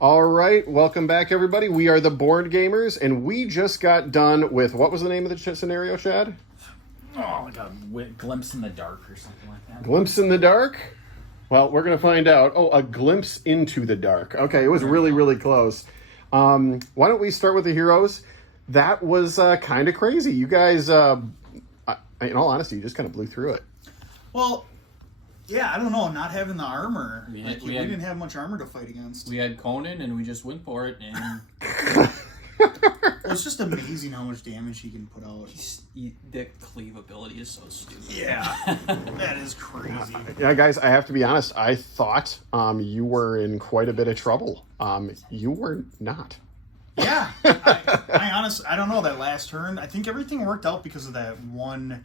All right, welcome back, everybody. We are the Board Gamers, and we just got done with, what was the name of the scenario, Chad? Oh, like a glimpse in the dark or something like that. Glimpse in the dark? Well, we're going to find out. Oh, a glimpse into the dark. Okay, it was really, really close. Why don't we start with the heroes? That was kind of crazy. You guys, in all honesty, you just kind of blew through it. Well, yeah, I don't know. Not having the armor, we didn't have much armor to fight against. We had Conan, and we just went for it. And Well, it's just amazing how much damage he can put out. the cleave ability is so stupid. Yeah, that is crazy. Yeah, guys, I have to be honest. I thought you were in quite a bit of trouble. You were not. Yeah, I don't know, that last turn. I think everything worked out because of that one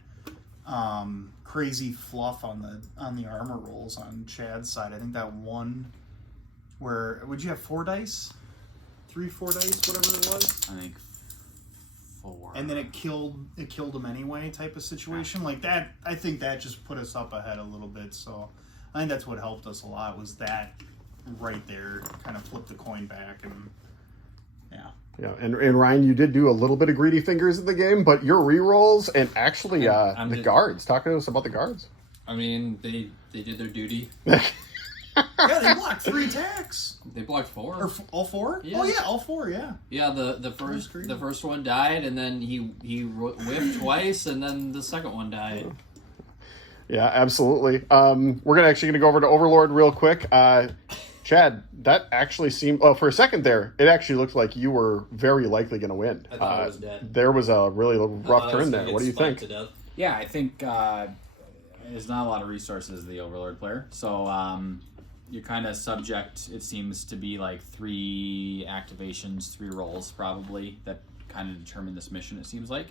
crazy fluff on the armor rolls on Chad's side. I think that one where would you have 4 dice, 4 dice, whatever it was. I think 4. And then it killed him anyway, type of situation like that. I think that just put us up ahead a little bit. So I think that's what helped us a lot, was that right there kind of flipped the coin back. And Yeah, and Ryan, you did do a little bit of greedy fingers in the game, but your rerolls and actually guards. Talk to us about the guards. I mean, they did their duty. Yeah, they blocked 3 attacks. They blocked 4. Or all 4? Yeah. Oh yeah, all 4. Yeah. Yeah, the first one died, and then he whiffed twice, and then the second one died. Yeah, absolutely. We're gonna go over to Overlord real quick. Chad, that actually seemed... Oh, for a second there, it actually looked like you were very likely going to win. I thought I was dead. There was a really rough turn there. What do you think? Yeah, I think there's not a lot of resources as the Overlord player. So you're kind of subject, it seems to be like 3 activations, 3 rolls probably, that kind of determine this mission, it seems like.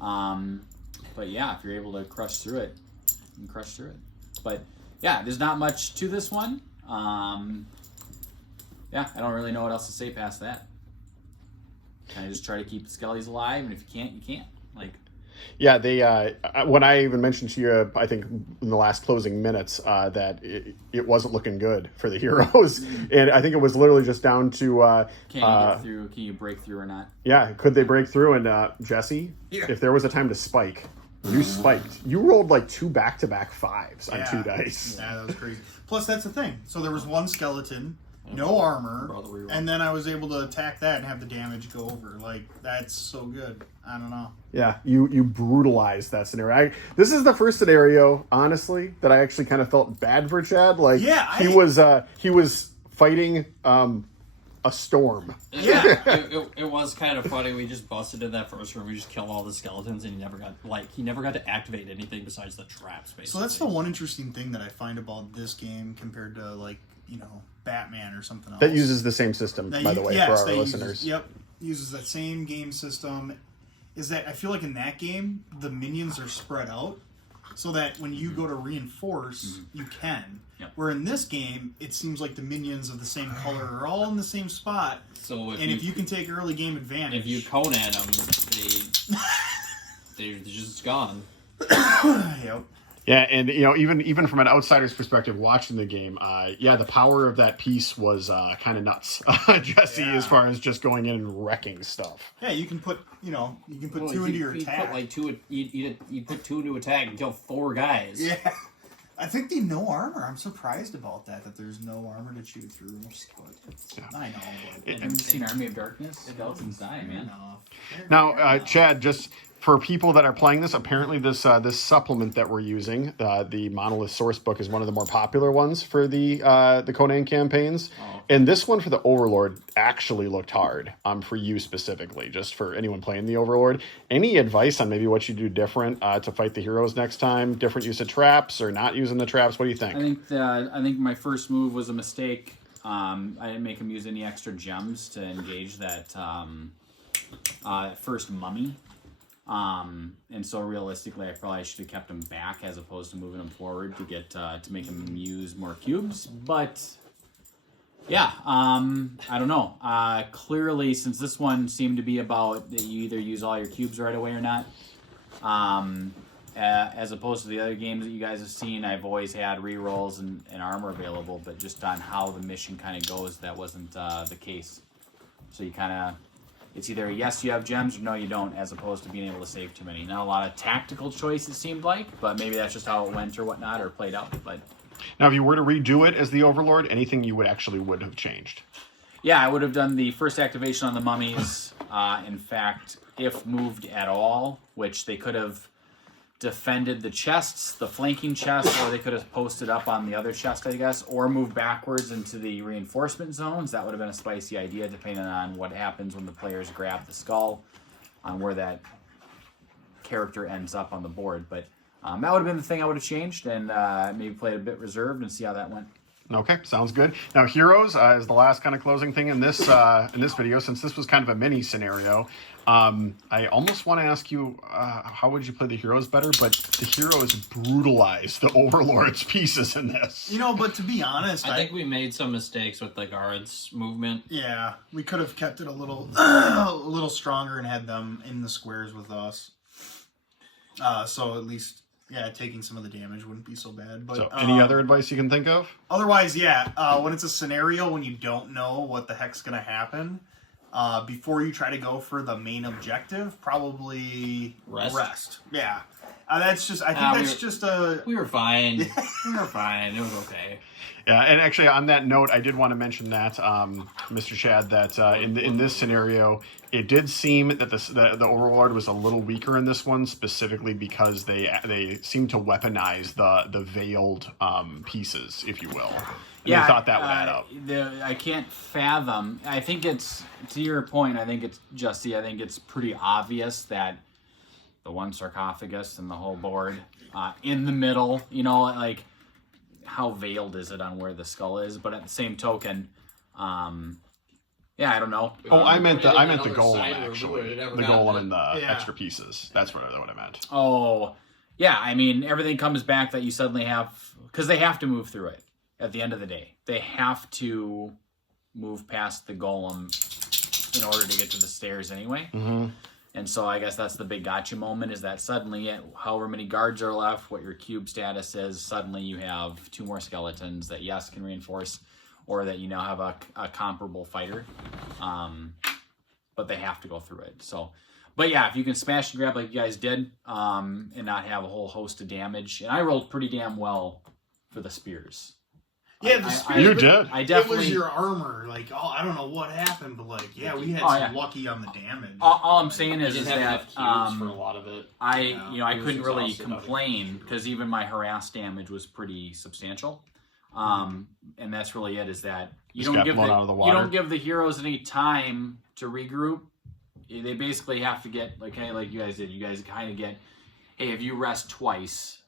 But yeah, if you're able to crush through it, you can crush through it. But yeah, there's not much to this one. Yeah, I don't really know what else to say past that. Kind of just try to keep the skellies alive, and if you can't, you can't. Yeah, they. When I even mentioned to you, I think in the last closing minutes, that it wasn't looking good for the heroes, and I think it was literally just down to Can you get through? Can you break through or not? Yeah, could they break through? And Jesse, if there was a time to spike, you spiked. You rolled like 2 back-to-back 5s on 2 dice. Yeah, that was crazy. Plus, that's the thing. So there was 1 skeleton, no armor, and then I was able to attack that and have the damage go over. Like, that's so good. I don't know. Yeah, you brutalized that scenario. This is the first scenario, honestly, that I actually kind of felt bad for Chad. Like, he was fighting a storm. Yeah. It was kind of funny. We just busted in that first room. We just killed all the skeletons, and he never got to activate anything besides the traps, basically. So that's the one interesting thing that I find about this game compared to, like, Batman or something else. That uses the same system, by the way, for our listeners. Uses that same game system. Is that I feel like in that game, the minions are spread out, so that when you go to reinforce, you can. Yep. Where in this game, it seems like the minions of the same color are all in the same spot. So if you can take early game advantage, if you Conan them, they're just gone. Yep. Yeah, and even from an outsider's perspective, watching the game, the power of that piece was kind of nuts, Jesse, as far as just going in and wrecking stuff. Yeah, you can put 2 into your attack. You put 2 into attack and kill 4 guys. Yeah. I think the no armor. I'm surprised about that there's no armor to chew through. I know. But Have you seen Army of Darkness? Skeletons die, man. Now, Chad, just for people that are playing this, apparently this supplement that we're using, the Monolith Source Book, is one of the more popular ones for the Conan campaigns. Oh. And this one for the Overlord actually looked hard for you specifically, just for anyone playing the Overlord. Any advice on maybe what you do different to fight the heroes next time? Different use of traps or not using the traps? What do you think? I think my first move was a mistake. I didn't make him use any extra gems to engage that first mummy. And so realistically, I probably should have kept him back as opposed to moving him forward to get to make him use more cubes. But yeah, I don't know. Clearly, since this one seemed to be about that you either use all your cubes right away or not, as opposed to the other games that you guys have seen, I've always had rerolls and armor available, but just on how the mission kind of goes, that wasn't the case. So you kind of, it's either yes, you have gems, or no, you don't, as opposed to being able to save too many. Not a lot of tactical choice, it seemed like, but maybe that's just how it went or whatnot, or played out. But Now, if you were to redo it as the Overlord, anything you would have changed? yeah, I would have done the first activation on the mummies. In fact, if moved at all, which they could have defended the chests, the flanking chest, or they could have posted up on the other chest, I guess, or moved backwards into the reinforcement zones. That would have been a spicy idea, depending on what happens when the players grab the skull, on where that character ends up on the board. But that would have been the thing I would have changed, and maybe played a bit reserved and see how that went. Okay, sounds good. Now, heroes is the last kind of closing thing in this video, since this was kind of a mini scenario. I almost want to ask you, how would you play the heroes better? But the heroes brutalize the Overlord's pieces in this. You know, but to be honest, I think we made some mistakes with the guards movement. Yeah, we could have kept it a little, a little stronger and had them in the squares with us. So at least, yeah, taking some of the damage wouldn't be so bad. But So, any other advice you can think of? otherwise, yeah, when it's a scenario when you don't know what the heck's going to happen, before you try to go for the main objective, probably rest. Yeah. That's just, I think that's just a... We were fine. We were fine. It was okay. Yeah, and actually on that note, I did want to mention that, Mr. Chad, that in this scenario, it did seem that the Overlord was a little weaker in this one, specifically because they seem to weaponize the veiled pieces, if you will. And I thought that would add up. I can't fathom. I think it's, to your point, I think it's pretty obvious that the one sarcophagus and the whole board in the middle, you know, like, how veiled is it on where the skull is? But at the same token, yeah, I don't know. Oh, I meant the golem, actually. The golem and the extra pieces. That's what I meant. Oh, yeah. I mean, everything comes back that you suddenly have, because they have to move through it at the end of the day. They have to move past the golem in order to get to the stairs anyway. Mm-hmm. And so I guess that's the big gotcha moment, is that suddenly, however many guards are left, what your cube status is, suddenly you have 2 more skeletons that, yes, can reinforce, or that you now have a comparable fighter. But they have to go through it. So, but yeah, if you can smash and grab like you guys did, and not have a whole host of damage. And I rolled pretty damn well for the spears. Yeah, the spears. You did. I definitely. It was your armor. Like, I don't know what happened, but like, yeah, we had some lucky on the damage. All I'm saying is that for a lot of it. I couldn't really complain, because even my harass damage was pretty substantial. And that's really it, is that you don't give the heroes any time to regroup. They basically have to get, like you guys did. You guys kind of get, hey, if you rest twice,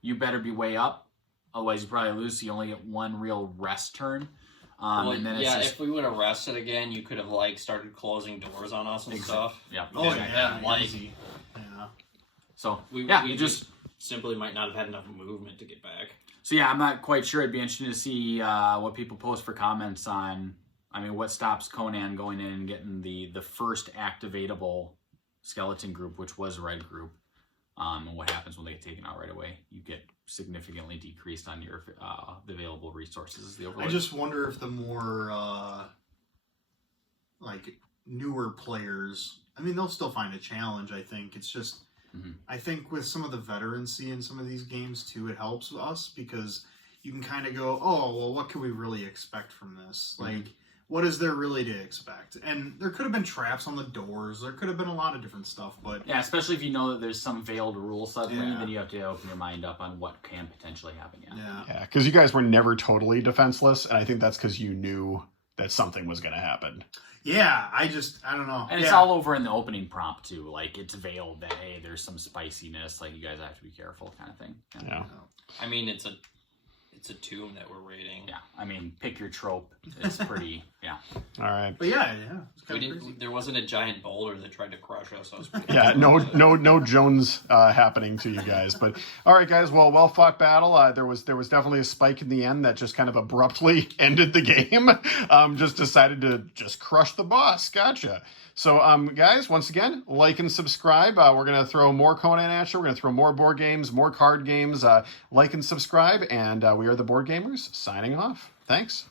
you better be way up. Otherwise, you probably lose. So you only get 1 real rest turn. And then it's if we would have rested again, you could have started closing doors on us and stuff. Yeah. Oh yeah. Easy. Yeah. So we just simply might not have had enough movement to get back. So yeah, I'm not quite sure. It'd be interesting to see what people post for comments on. I mean, what stops Conan going in and getting the first activatable skeleton group, which was red group, and what happens when they get taken out right away? You get significantly decreased on your the available resources as the Overlord. I just wonder if the more newer players, I mean, they'll still find a challenge. I think it's just. I think with some of the veterancy in some of these games too, it helps us because you can kind of go, oh, well, what can we really expect from this? Like, what is there really to expect? And there could have been traps on the doors. There could have been a lot of different stuff, but yeah, especially if you know that there's some veiled rule suddenly, then you have to open your mind up on what can potentially happen. Yeah, because you guys were never totally defenseless, and I think that's because you knew that something was going to happen. Yeah, I don't know. And it's all over in the opening prompt, too. Like, it's veiled that, hey, there's some spiciness. Like, you guys have to be careful kind of thing. Yeah. I mean, it's a tomb that we're raiding. Yeah. I mean, pick your trope. It's pretty Yeah. All right. But yeah, it's We kind of crazy. didn't. There wasn't a giant boulder that tried to crush us. I was Yeah, no Jones happening to you guys. But all right, guys. Well fought battle. There was definitely a spike in the end that just kind of abruptly ended the game. Just decided to just crush the boss. Gotcha. So, guys, once again, like and subscribe. We're gonna throw more Conan at you. We're gonna throw more board games, more card games. Like and subscribe, and we are the Board Gamers signing off. Thanks.